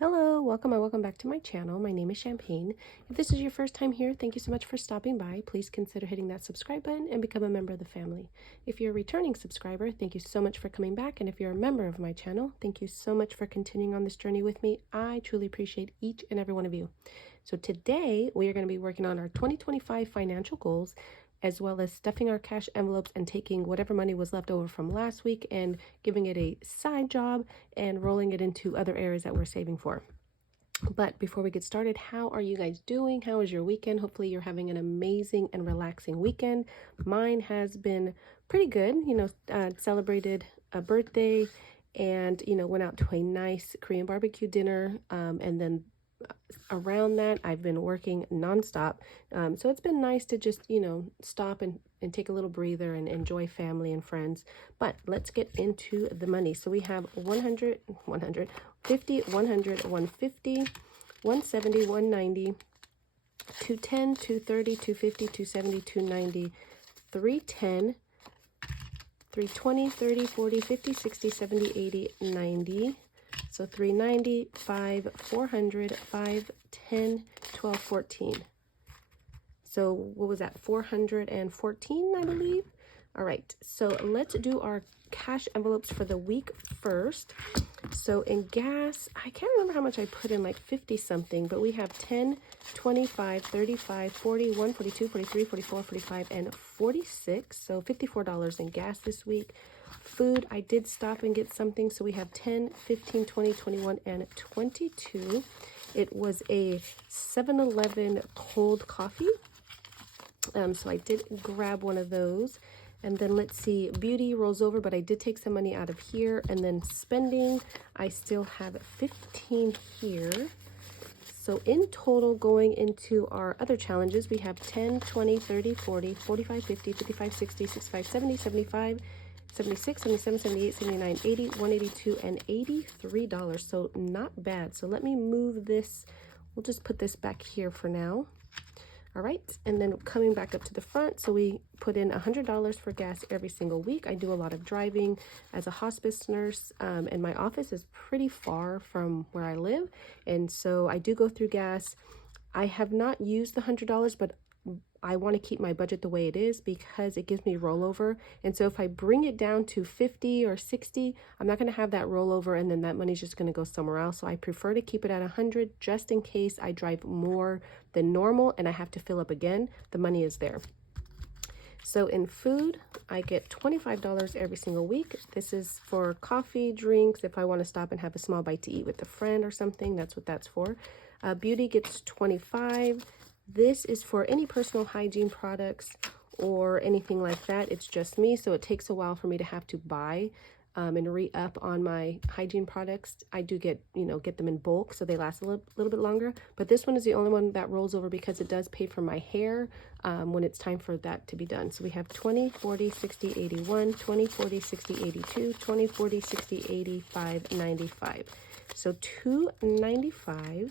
Hello, welcome or welcome back to my channel. My name is Champagne. If this is your first time here, thank you so much for stopping by. Please consider hitting that subscribe button and become a member of the family. If you're a returning subscriber, thank you so much for coming back. And if you're a member of my channel, thank you so much for continuing on this journey with me. I truly appreciate each and every one of you. So today we are going to be working on our 2025 financial goals, as well as stuffing our cash envelopes and taking whatever money was left over from last week and giving it a side job and rolling it into other areas that we're saving for. But before we get started, how are you guys doing? How was your weekend? Hopefully you're having an amazing and relaxing weekend. Mine has been pretty good. Celebrated a birthday and, went out to a nice Korean barbecue dinner. And then around that, I've been working nonstop. So it's been nice to just, stop and take a little breather and enjoy family and friends. But let's get into the money. So we have 100, 50, 100, 150, 170, 190, 210, 230, 250, 270, 290, 310, 320, 30, 40, 50, 60, 70, 80, 90. So 390, 5, 400, 5, 10, 12, 14. So what was that? 414, I believe. All right, so let's do our cash envelopes for the week first. So in gas, I can't remember how much I put in, like 50 something, but we have 10, 25, 35, 41, 42, 43, 44, 45, and 46. So $54 in gas this week. Food, I did stop and get something. So we have 10, 15, 20, 21, and 22. It was a 7-Eleven cold coffee. So I did grab one of those. And then let's see, beauty rolls over, but I did take some money out of here. And then spending, I still have 15 here. So in total, going into our other challenges, we have 10, 20, 30, 40, 45, 50, 55, 60, 65, 70, 75, 76, 77, 78, 79, 80, 182, and $83. So not bad. So let me move this. We'll just put this back here for now. All right, and then coming back up to the front, so we put in $100 for gas every single week. I do a lot of driving as a hospice nurse, and my office is pretty far from where I live, and so I do go through gas. I have not used the $100, but I want to keep my budget the way it is because it gives me rollover. And so if I bring it down to 50 or 60, I'm not going to have that rollover, and then that money's just going to go somewhere else. So I prefer to keep it at 100 just in case I drive more than normal and I have to fill up again. The money is there. So in food, I get $25 every single week. This is for coffee, drinks. If I want to stop and have a small bite to eat with a friend or something, that's what that's for. Beauty gets $25. This is for any personal hygiene products or anything like that. It's just me, so it takes a while for me to have to buy and re-up on my hygiene products. I do get them in bulk, so they last a little bit longer. But this one is the only one that rolls over because it does pay for my hair when it's time for that to be done. So we have 20, 40, 60, 81, 20, 40, 60, 82, 20, 40, 60, 85, 95. So $295.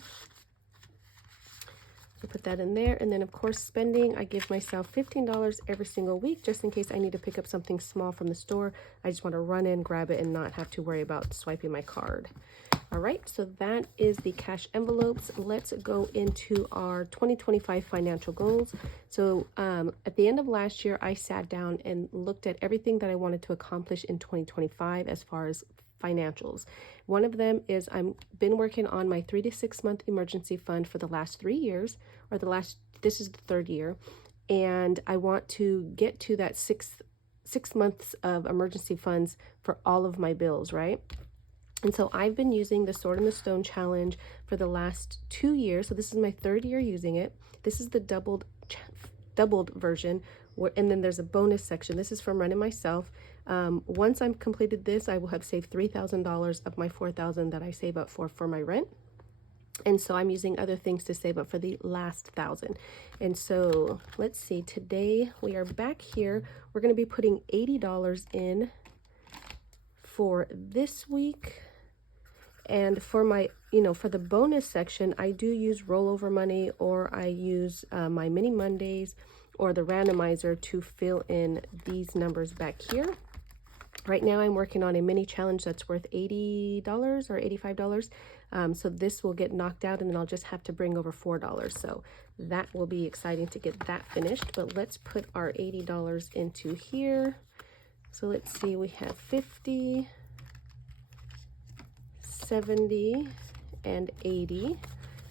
So put that in there, and then of course spending, I give myself $15 every single week just in case I need to pick up something small from the store. I just want to run in, grab it, and not have to worry about swiping my card. All right, so that is the cash envelopes. Let's go into our 2025 financial goals. So at the end of last year, I sat down and looked at everything that I wanted to accomplish in 2025 as far as financials. One of them is I've been working on my 3 to 6 month emergency fund for the last 3 years, or this is the third year, and I want to get to that six months of emergency funds for all of my bills, right? And so I've been using the Sword in the Stone challenge for the last 2 years. So this is my third year using it. This is the doubled version, and then there's a bonus section. This is from Wren and myself. Once I'm completed this, I will have saved $3,000 of my $4,000 that I save up for my rent. And so I'm using other things to save up for the last $1,000. And so let's see, today we are back here. We're going to be putting $80 in for this week. And for my, for the bonus section, I do use rollover money, or I use my mini Mondays or the randomizer to fill in these numbers back here. Right now I'm working on a mini challenge that's worth $80 or $85. So this will get knocked out and then I'll just have to bring over $4. So that will be exciting to get that finished. But let's put our $80 into here. So let's see, we have 50, 70, and 80.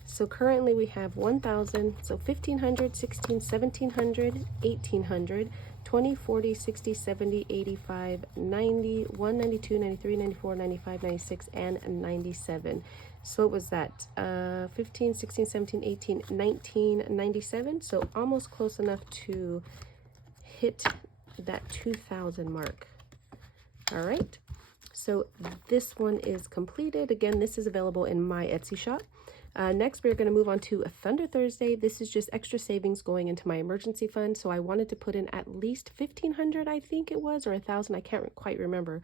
So currently we have 1,000, so 1,500, 16, 1,700, 1,800, 20, 40, 60, 70, 85, 90, 192, 93, 94, 95, 96, and 97. So what was that? 15, 16, 17, 18, 19, 97. So almost close enough to hit that 2,000 mark. All right. So this one is completed. Again, this is available in my Etsy shop. Next, we're going to move on to a Thunder Thursday. This is just extra savings going into my emergency fund. So I wanted to put in at least 1,500, I think it was, or 1,000. I can't quite remember.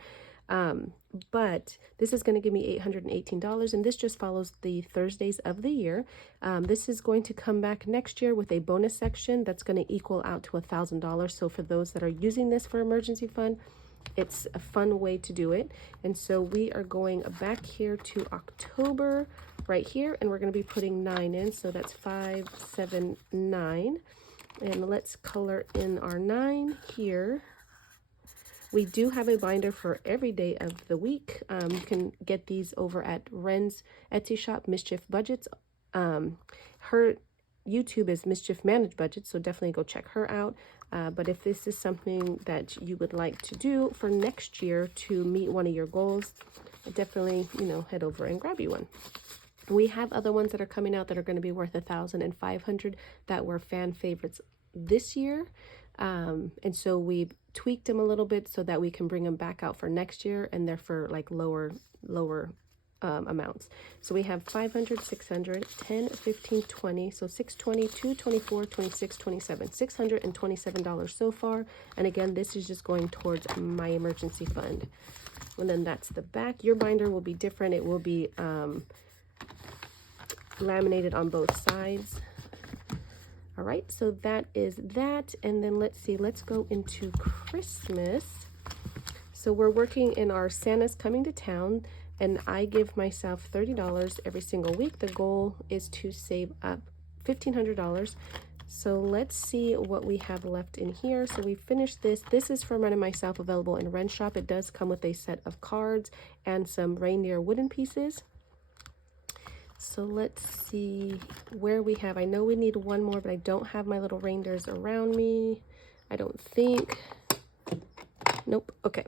But this is going to give me $818, and this just follows the Thursdays of the year. This is going to come back next year with a bonus section that's going to equal out to $1,000. So for those that are using this for emergency fund, it's a fun way to do it. And so we are going back here to October right here, and we're going to be putting 9 in. So that's 5, 7, 9. And let's color in our 9 here. We do have a binder for every day of the week. You can get these over at Wren's Etsy shop, Mischief Budgets. Her YouTube is Mischief Managed Budget, so definitely go check her out. But if this is something that you would like to do for next year to meet one of your goals, definitely, head over and grab you one. We have other ones that are coming out that are going to be worth $1,000 and $500 that were fan favorites this year. And so we tweaked them a little bit so that we can bring them back out for next year, and they're for like lower amounts. So we have 500, 600, 10, 15, 20. So 620, 224, 26, 27, $627 so far. And again, this is just going towards my emergency fund. And then that's the back. Your binder will be different. It will be laminated on both sides. All right, so that is that. And then let's see, let's go into Christmas. So we're working in our Santa's Coming to Town, and I give myself $30 every single week. The goal is to save up $1,500. So let's see what we have left in here. So we finished this. This is from Wren and myself, available in Wren shop. It does come with a set of cards and some reindeer wooden pieces. So let's see where we have. I know we need one more, but I don't have my little reindeers around me, I don't think. Nope. Okay.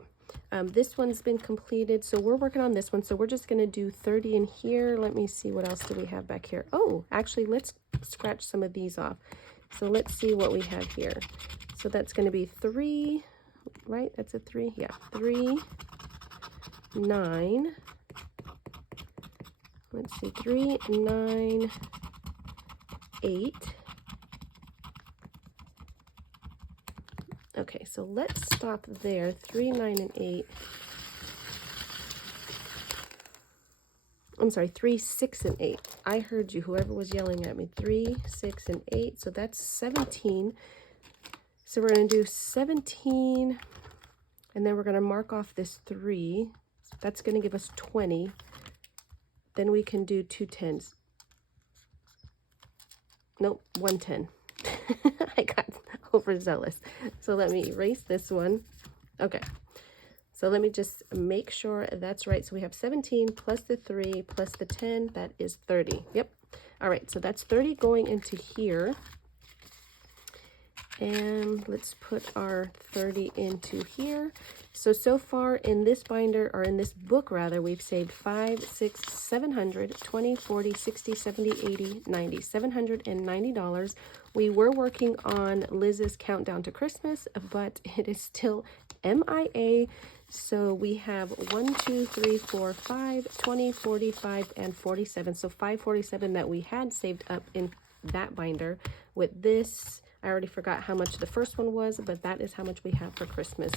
This one's been completed, so we're working on this one. So we're just going to do 30 in here. Let me see, what else do we have back here? Oh, actually, let's scratch some of these off. So let's see what we have here. So that's going to be 3, right? That's a 3. Yeah, 3, 9. Let's see, 3, 9, 8. Okay, so let's stop there. 3, 9, and 8. I'm sorry, 3, 6, and 8. I heard you, whoever was yelling at me. 3, 6, and 8. So that's 17. So we're going to do 17, and then we're going to mark off this 3. That's going to give us 20. Then we can do 2 10s. Nope, 1 10. I got overzealous. So let me erase this one. Okay. So let me just make sure that's right. So we have 17 plus the 3 plus the 10. That is 30. Yep. All right. So that's 30 going into here. And let's put our 30 into here. So far in this binder, or in this book rather, we've saved 5, 6, 700, 20, 40, 60, 70, 80, 90, $790. We were working on Liz's countdown to Christmas, but it is still MIA. So we have 1, 2, 3, 4, 5, 20, 45, and 47. So 547 that we had saved up in that binder. With this, I already forgot how much the first one was, but that is how much we have for Christmas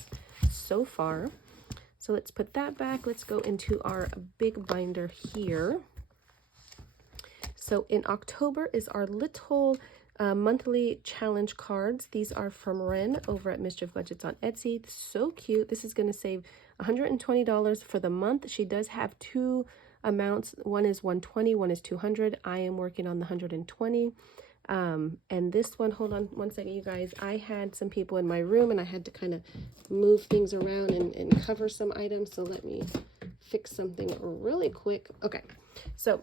so far. So let's put that back. Let's go into our big binder here. So in October is our little monthly challenge cards. These are from Wren over at Mischief Budgets on Etsy. So cute. This is going to save $120 for the month. She does have two amounts. One is 120, one is 200. I am working on the 120. And this one, hold on one second, you guys. I had some people in my room and I had to kind of move things around and cover some items. So let me fix something really quick. Okay, so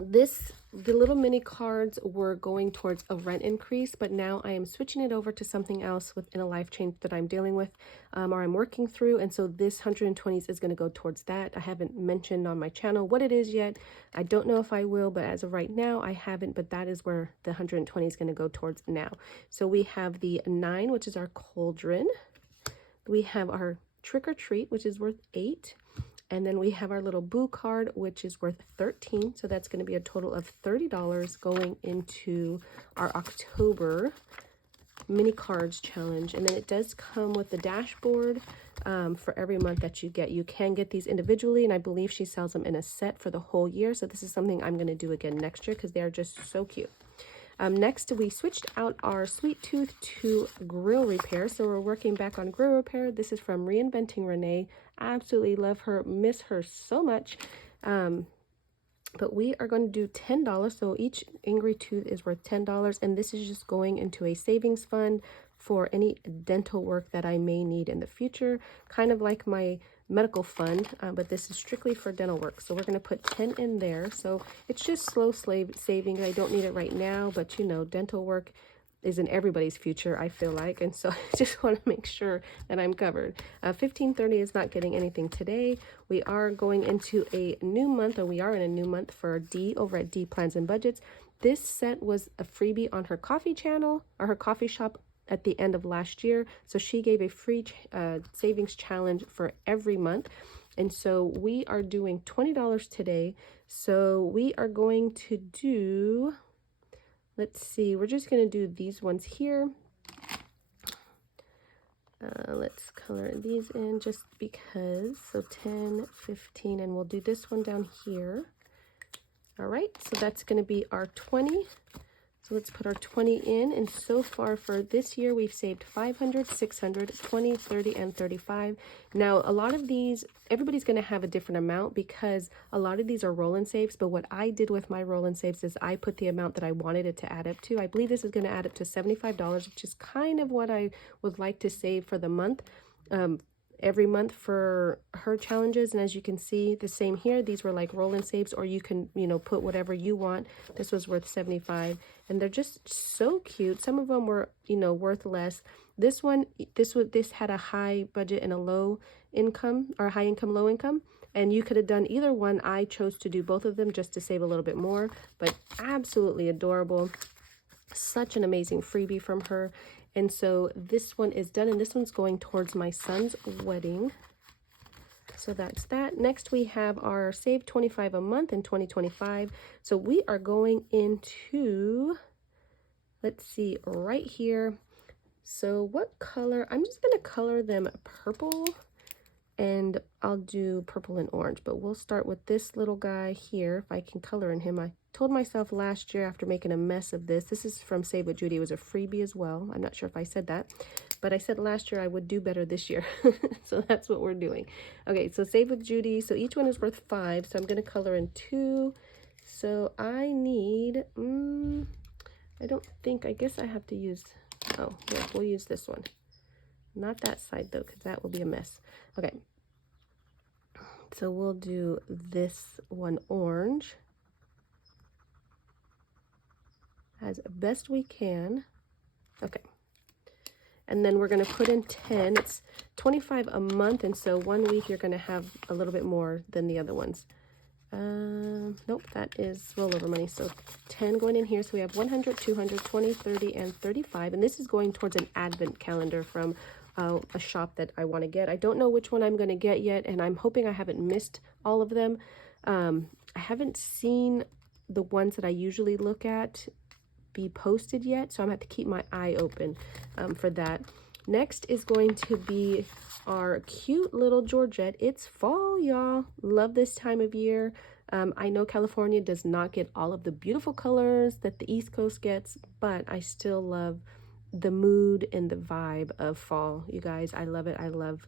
the little mini cards were going towards a rent increase, but now I am switching it over to something else within a life change that I'm dealing with, or I'm working through. And so this 120s is going to go towards that. I haven't mentioned on my channel what it is yet. I don't know if I will, but as of right now, I haven't, but that is where the 120 is going to go towards now. So we have the 9, which is our cauldron. We have our trick or treat, which is worth 8. And then we have our little boo card, which is worth 13. So that's going to be a total of $30 going into our October mini cards challenge. And then it does come with the dashboard for every month that you get. You can get these individually, and I believe she sells them in a set for the whole year. So this is something I'm going to do again next year because they are just so cute. Next, we switched out our sweet tooth to grill repair. So we're working back on grill repair. This is from Reinventing Renee. Absolutely love her, miss her so much. But we are going to do $10. So each angry tooth is worth $10. And this is just going into a savings fund for any dental work that I may need in the future. Kind of like my medical fund, but this is strictly for dental work. So we're going to put 10 in there. So it's just slow saving. I don't need it right now, but you know, dental work is in everybody's future, I feel like. And so I just want to make sure that I'm covered. 1530 is not getting anything today. We are going into a new month, or we are in a new month for D over at D Plans and Budgets. This set was a freebie on her coffee channel, or her coffee shop, at the end of last year. So she gave a free savings challenge for every month. And so we are doing $20 today. So we are going to do, let's see, we're just going to do these ones here. Let's color these in just because. So 10, 15, and we'll do this one down here. All right, so that's going to be our 20. So let's put our 20 in, and so far for this year, we've saved 500, 600, 20, 30, and 35. Now, a lot of these, everybody's going to have a different amount because a lot of these are roll and saves, but what I did with my roll and saves is I put the amount that I wanted it to add up to. I believe this is going to add up to $75, which is kind of what I would like to save for the month. Every month for her challenges, and as you can see, the same here, these were like roll and saves, or you can, you know, put whatever you want. This was worth 75, and they're just so cute. Some of them were, you know, worth less. This one, this had a high budget and a low income, or high income, low income, and you could have done either one. I chose to do both of them just to save a little bit more, but absolutely adorable. Such an amazing freebie from her. And so this one is done, and this one's going towards my son's wedding. So that's that. Next, we have our save 25 a month in 2025. So we are going into, let's see, right here. So what color? I'm just going to color them purple, and I'll do purple and orange, but we'll start with this little guy here. If I can color in him, I told myself last year after making a mess of this is from Save with Judy. It was a freebie as well. I'm not sure if I said that, but I said last year I would do better this year. So that's what we're doing. Okay, so Save with Judy. So each one is worth 5. So I'm going to color in 2. So I need, I don't think, I guess I have to use, oh, yeah, we'll use this one. Not that side though, because that will be a mess. Okay. So we'll do this one orange as best we can. Okay. And then we're going to put in 10. It's 25 a month, and so 1 week you're going to have a little bit more than the other ones. Nope, that is rollover money. So 10 going in here. So we have 100, 200, 20, 30, and 35. And this is going towards an advent calendar from a shop that I want to get. I don't know which one I'm going to get yet, and I'm hoping I haven't missed all of them. I haven't seen the ones that I usually look at be posted yet, so I'm going to have to keep my eye open for that. Next is going to be our cute little Georgette. It's fall, y'all. Love this time of year. I know California does not get all of the beautiful colors that the East Coast gets, but I still love the mood and the vibe of fall, you guys. I love it. I love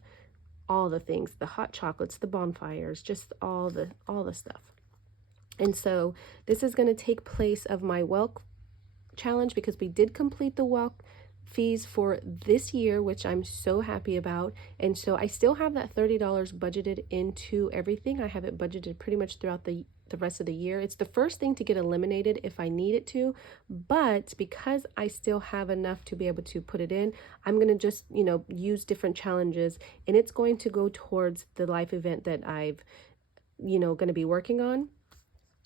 all the things, the hot chocolates, the bonfires, just all the stuff. And so this is going to take place of my Welk challenge, because we did complete the Welk fees for this year, which I'm so happy about. And so I still have that $30 budgeted into everything. I have it budgeted pretty much throughout the rest of the year. It's the first thing to get eliminated if I need it to, but because I still have enough to be able to put it in, I'm going to just, you know, use different challenges, and it's going to go towards the life event that I've, you know, going to be working on.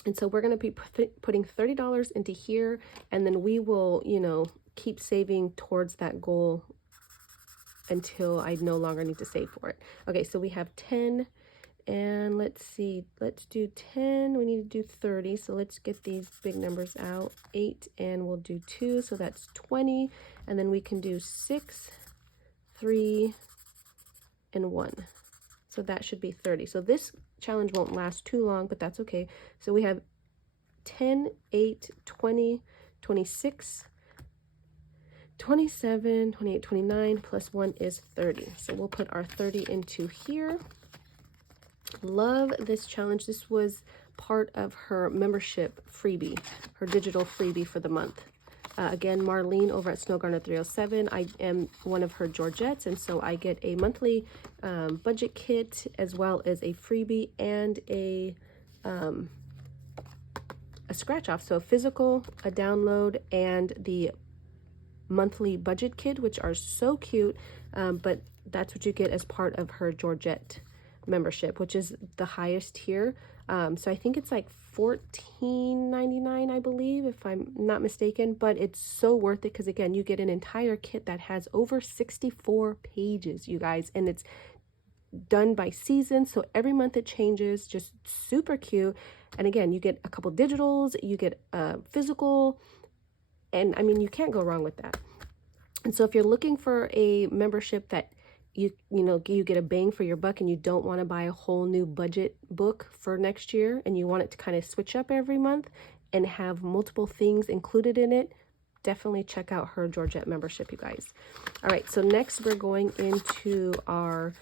And so we're going to be putting $30 into here, and then we will, you know, keep saving towards that goal until I no longer need to save for it. Okay, so we have 10, and let's see, let's do 10. We need to do 30, so let's get these big numbers out. 8, and we'll do 2, so that's 20, and then we can do 6, 3, and 1. So that should be 30. So this challenge won't last too long, but that's okay. So we have 10, 8, 20, 26, 27, 28, 29, plus 1 is 30. So we'll put our 30 into here. Love this challenge. This was part of her membership freebie, her digital freebie for the month. Again, Marlene over at Snow Gardener 307. I am one of her Georgettes, and so I get a monthly budget kit, as well as a freebie and a scratch off. So a physical, a download, and the monthly budget kit, which are so cute. But that's what you get as part of her Georgette membership, which is the highest tier. So I think it's like $14.99, I believe, if I'm not mistaken, but it's so worth it, because again, you get an entire kit that has over 64 pages, you guys, and it's done by season, so every month it changes. Just super cute. And again, you get a couple digitals, you get a physical, and I mean, you can't go wrong with that. And so if you're looking for a membership that you get a bang for your buck, and you don't want to buy a whole new budget book for next year, and you want it to kind of switch up every month and have multiple things included in it, definitely check out her Georgette membership, you guys. All right, so next we're going into our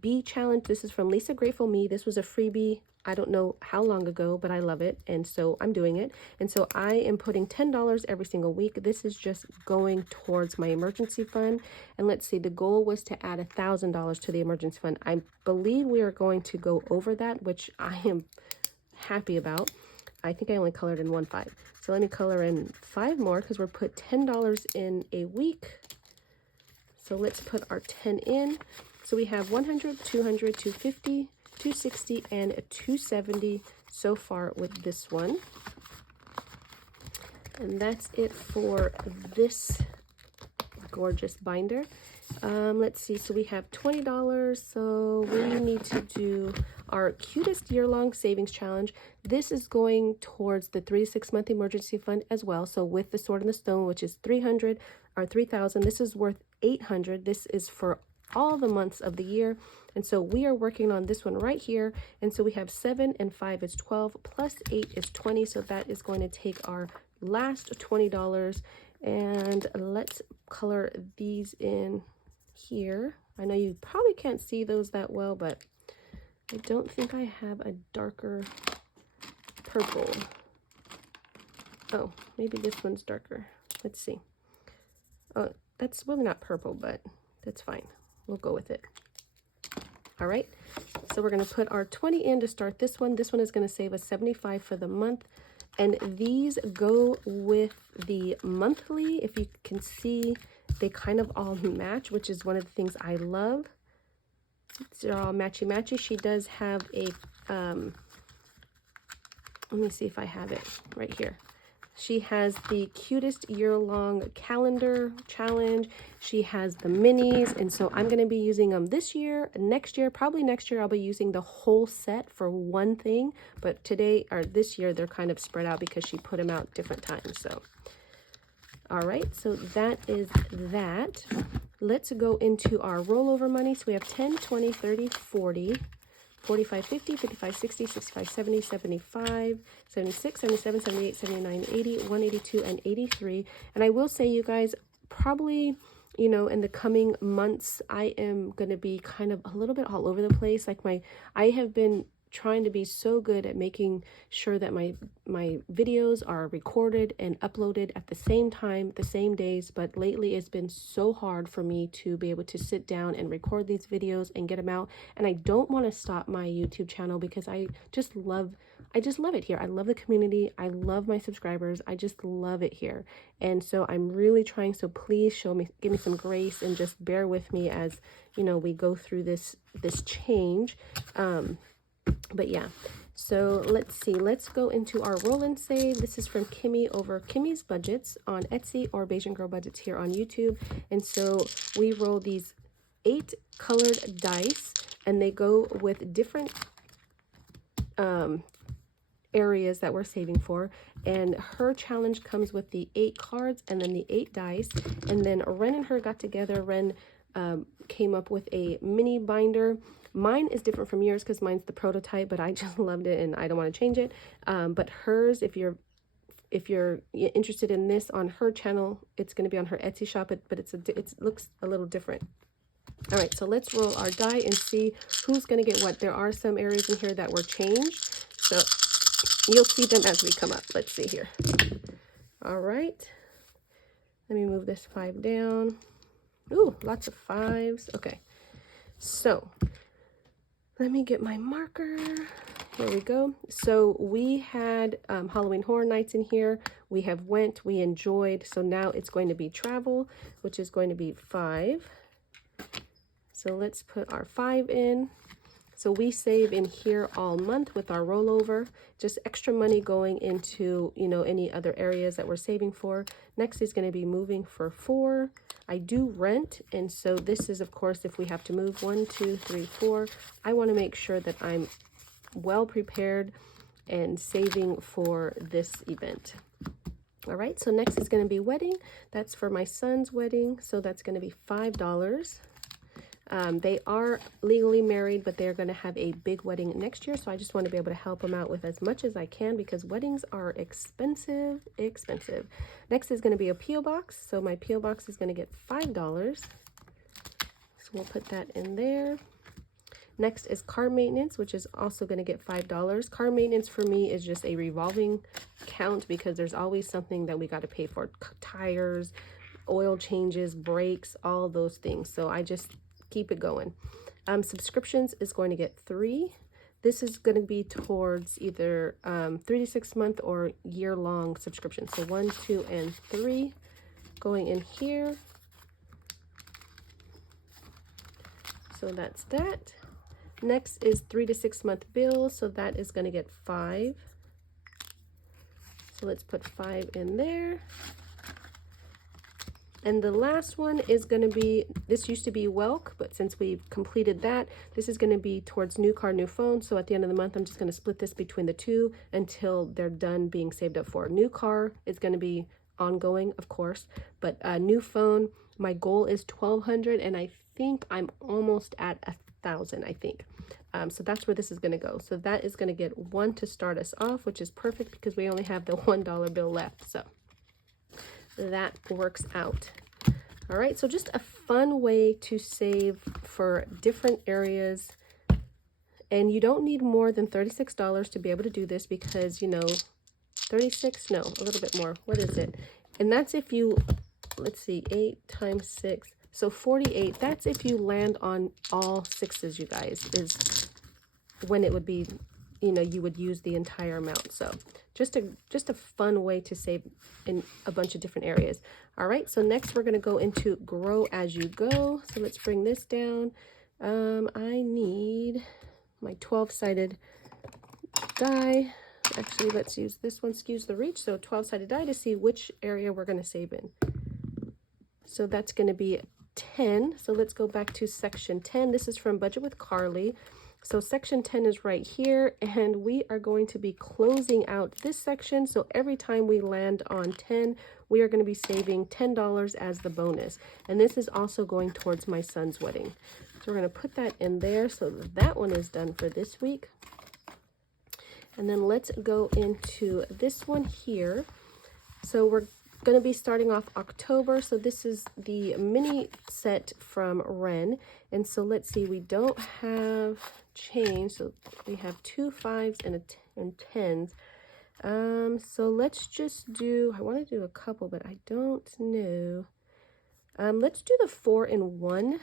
bee challenge. This is from Lisa Grateful Me. This was a freebie, I don't know how long ago, but I love it, and so I'm doing it. And so I am putting $10 every single week. This is just going towards my emergency fund. And let's see, the goal was to add $1,000 to the emergency fund. I believe we are going to go over that, which I am happy about. I think I only colored in 1 5. So let me color in 5 more, because we're put $10 in a week. So let's put our 10 in. So we have 100, 200, 250, 260, and 270 so far with this one. And that's it for this gorgeous binder. Let's see, so we have $20, so we need to do our cutest year-long savings challenge. This is going towards the 3 to 6 month emergency fund as well. So with the Sword and the Stone, which is 300 or 3,000, this is worth 800. This is for all the months of the year, and so we are working on this one right here. And so we have 7 and 5 is 12, plus 8 is 20, so that is going to take our last $20. And let's color these in here. I know you probably can't see those that well, but I don't think I have a darker purple. Oh, maybe this one's darker. Let's see. Oh, that's really not purple, but that's fine. We'll go with it. All right, so we're going to put our 20 in to start this one. This one is going to save us $75 for the month, and these go with the monthly. If you can see, they kind of all match, which is one of the things I love. They're all matchy matchy. She does have a let me see if I have it right here. She has the cutest year-long calendar challenge. She has the minis, and so I'm going to be using them this year. Next year, probably next year, I'll be using the whole set for one thing. But today, or this year, they're kind of spread out because she put them out different times. So, all right, so that is that. Let's go into our rollover money. So we have 10, 20, 30, 40. 45, 50, 55, 60, 65, 70, 75, 76, 77, 78, 79, 80, 182, and 83. And I will say, you guys, probably, you know, in the coming months, I am going to be kind of a little bit all over the place. Like I have been trying to be so good at making sure that my videos are recorded and uploaded at the same time, the same days, but lately it's been so hard for me to be able to sit down and record these videos and get them out. And I don't want to stop my YouTube channel because I just love it here. I love the community. I love my subscribers. I just love it here. And so I'm really trying, so please give me some grace and just bear with me as, you know, we go through this change. But yeah, so let's see, let's go into our roll and save. This is from Kimmy over Kimmy's Budgets on Etsy, or Bayesian Girl Budgets here on YouTube. And so we roll these 8 colored dice, and they go with different areas that we're saving for. And her challenge comes with the 8 cards and then the 8 dice. And then Wren and her got together. Wren came up with a mini binder. Mine is different from yours because mine's the prototype, but I just loved it and I don't want to change it. But hers, if you're interested in this on her channel, it's going to be on her Etsy shop, but it looks a little different. All right, so let's roll our die and see who's going to get what. There are some areas in here that were changed, so you'll see them as we come up. Let's see here. All right, let me move this 5 down. Ooh, lots of 5s. Okay, so let me get my marker. Here we go. So we had Halloween Horror Nights in here. We have went, we enjoyed. So now it's going to be travel, which is going to be 5. So let's put our 5 in. So we save in here all month with our rollover, just extra money going into, you know, any other areas that we're saving for. Next is going to be moving for 4. I do rent, and so this is, of course, if we have to move 1, 2, 3, 4, I want to make sure that I'm well prepared and saving for this event. All right, so next is going to be wedding. That's for my son's wedding, so that's going to be $5. They are legally married, but they're going to have a big wedding next year. So I just want to be able to help them out with as much as I can because weddings are expensive. Next is going to be a P.O. box. So my P.O. box is going to get $5. So we'll put that in there. Next is car maintenance, which is also going to get $5. Car maintenance for me is just a revolving account because there's always something that we got to pay for. Tires, oil changes, brakes, all those things. So I just keep it going. Subscriptions is going to get 3. This is going to be towards either 3 to 6 month or year-long subscription. So 1, 2, and 3 going in here. So that's that. Next is 3 to 6 month bills. So that is going to get 5. So let's put 5 in there. And the last one is going to be, this used to be Welk, but since we've completed that, this is going to be towards new car, new phone. So at the end of the month, I'm just going to split this between the 2 until they're done being saved up for. New car is going to be ongoing, of course, but a new phone, my goal is 1,200, and I think I'm almost at 1,000, I think. So that's where this is going to go. So that is going to get 1 to start us off, which is perfect because we only have the $1 bill left. So that works out. All right, so just a fun way to save for different areas, and you don't need more than $36 to be able to do this because, you know, 36, no, a little bit more. What is it? And that's if you, let's see, 8 times 6, so 48. That's if you land on all 6s, you guys, is when it would be, you know, you would use the entire amount. So just a fun way to save in a bunch of different areas. All right, so next we're going to go into grow as you go. So let's bring this down. I need my 12-sided die. Actually, let's use this one, excuse the reach. So 12-sided die to see which area we're going to save in. So that's going to be 10. So let's go back to section 10. This is from Budget with Carly. So section 10 is right here, and we are going to be closing out this section. So every time we land on 10, we are going to be saving $10 as the bonus. And this is also going towards my son's wedding. So we're going to put that in there. So that one is done for this week. And then let's go into this one here. So going to be starting off October. So this is the mini set from Wren. And so let's see, we don't have change. So we have 2 5s and 10s. So let's just do, I want to do a couple, but I don't know. Let's do the 4 and 1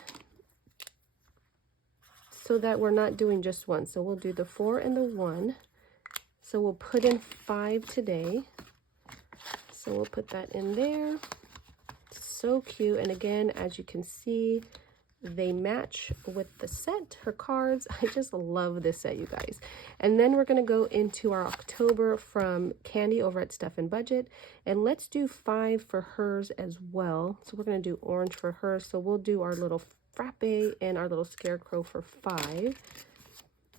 so that we're not doing just one. So we'll do the 4 and the 1. So we'll put in 5 today. So we'll put that in there. So cute. And again, as you can see, they match with the set, her cards. I just love this set, you guys. And then we're going to go into our October from Candy over at Stuff and Budget. And let's do 5 for hers as well. So we're going to do orange for her. So we'll do our little frappe and our little scarecrow for 5.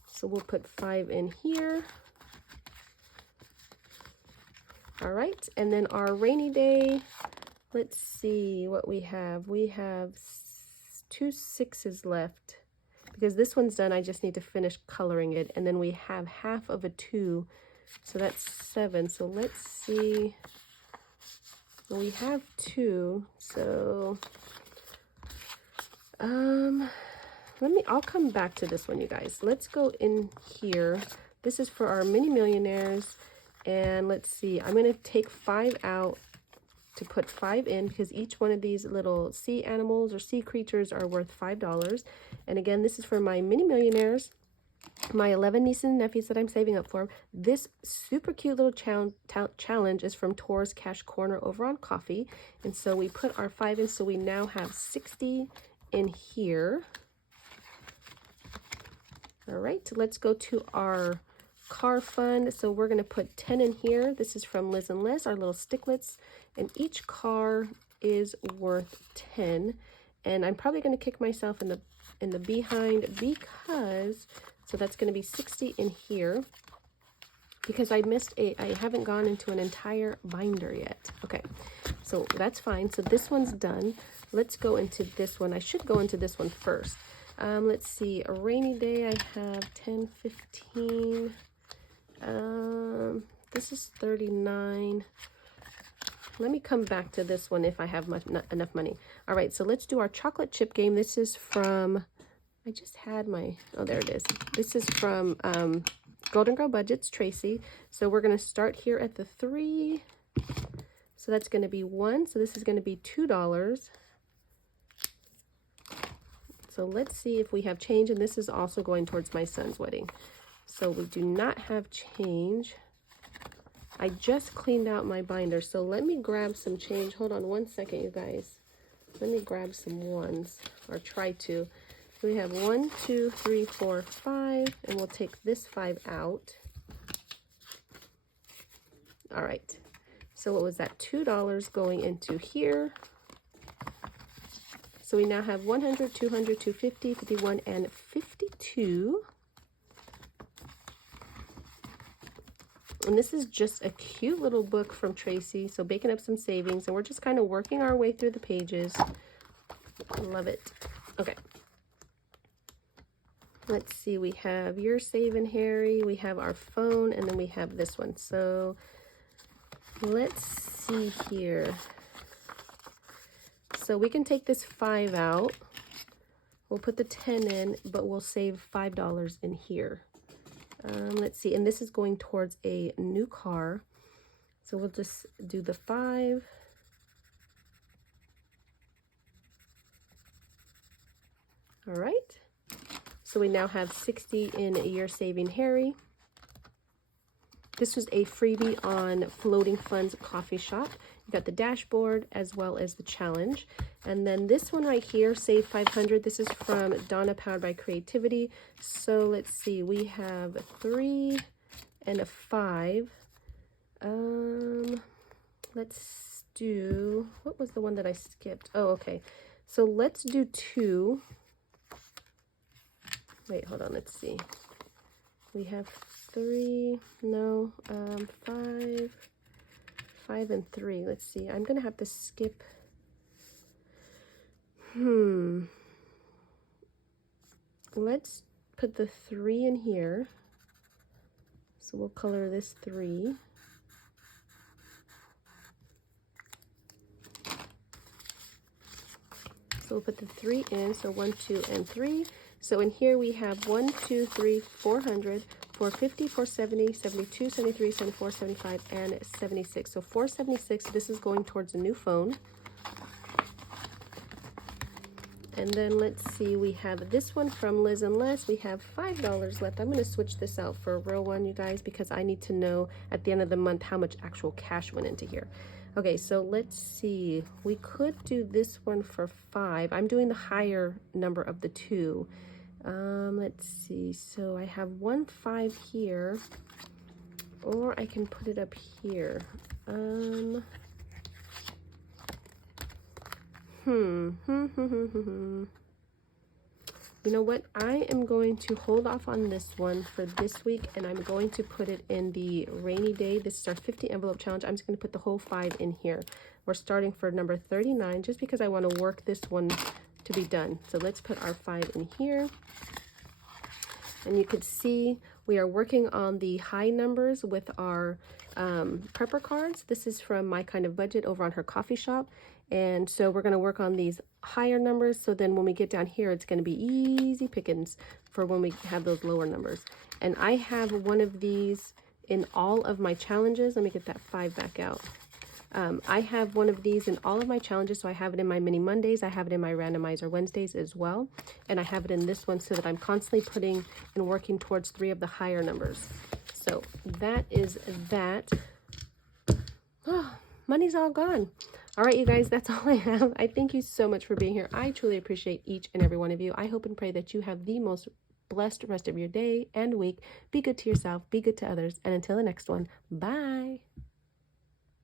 So we'll put 5 in here. All right, and then our rainy day, let's see what we have. We have 2 6s left because this one's done. I just need to finish coloring it. And then we have half of a 2, so that's 7. So let's see. We have 2, so I'll come back to this one, you guys. Let's go in here. This is for our mini millionaires. And let's see, I'm going to take 5 out to put 5 in because each one of these little sea animals or sea creatures are worth $5. And again, this is for my mini millionaires, my 11 nieces and nephews that I'm saving up for. This super cute little challenge is from Tor's Cash Corner over on Coffee. And so we put our 5 in, so we now have 60 in here. All right, let's go to our car fund. So we're going to put 10 in here. This is from Liz and Liz, our little sticklets, and each car is worth 10. And I'm probably going to kick myself in the behind because, so that's going to be 60 in here because I haven't gone into an entire binder yet. Okay, so that's fine. So this one's done. Let's go into this one. I should go into this one first. Let's see, a rainy day, I have 10, 15. This is 39. Let me come back to this one if I have enough money. All right, so let's do our chocolate chip game. This is from, I just had my, oh, there it is. This is from Golden Girl Budgets, Tracy. So we're going to start here at the 3. So that's going to be 1. So this is going to be $2. So let's see if we have change. And this is also going towards my son's wedding. So we do not have change. I just cleaned out my binder. So let me grab some change. Hold on one second, you guys. Let me grab some ones, or try to. We have 1, 2, 3, 4, 5, and we'll take this 5 out. All right. So what was that? $2 going into here. So we now have 100, 200, 250, 51, and 52. And this is just a cute little book from Tracy. So baking up some savings, and we're just kind of working our way through the pages. Love it. Okay. Let's see, we have You're Saving Harry, we have our phone, and then we have this one. So let's see here. So we can take this 5 out. We'll put the 10 in, but we'll save $5 in here. Let's see, and this is going towards a new car. So we'll just do the 5. All right. So we now have 60 in You're Saving Harry. This was a freebie on Floating Funds Coffee Shop. You got the dashboard as well as the challenge. And then this one right here, Save 500. This is from Donna, Powered by Creativity. So let's see, we have 3 and a 5. Let's do, what was the one that I skipped? Oh, okay. So let's do 2. Wait, hold on, let's see. We have 3, no, 5 and 3. Let's see, I'm gonna have to skip. Let's put the 3 in here. So we'll color this 3. So we'll put the 3 in. So 1, 2, and 3. So in here we have 1, 2, 3, 400, 450, 470, 72, 73, 74, 75, and 76. So 476, this is going towards a new phone. And then let's see, we have this one from Liz and Les. We have $5 left. I'm going to switch this out for a real one, you guys, because I need to know at the end of the month how much actual cash went into here. Okay, so let's see. We could do this one for 5. I'm doing the higher number of the 2. Let's see. So I have 1 5 here, or I can put it up here. You know what? I am going to hold off on this one for this week, and I'm going to put it in the rainy day. This is our 50 envelope challenge. I'm just going to put the whole 5 in here. We're starting for number 39, just because I want to work this one to be done. So let's put our 5 in here. And you could see we are working on the high numbers with our prepper cards. This is from My Kind of Budget over on her coffee shop. And so we're going to work on these higher numbers. So then when we get down here, it's going to be easy pickings for when we have those lower numbers. And I have one of these in all of my challenges. Let me get that 5 back out. I have one of these in all of my challenges. So I have it in my mini Mondays. I have it in my randomizer Wednesdays as well. And I have it in this one so that I'm constantly putting and working towards 3 of the higher numbers. So that is that. Oh, money's all gone. All right, you guys, that's all I have. I thank you so much for being here. I truly appreciate each and every one of you. I hope and pray that you have the most blessed rest of your day and week. Be good to yourself, be good to others, and until the next one, bye.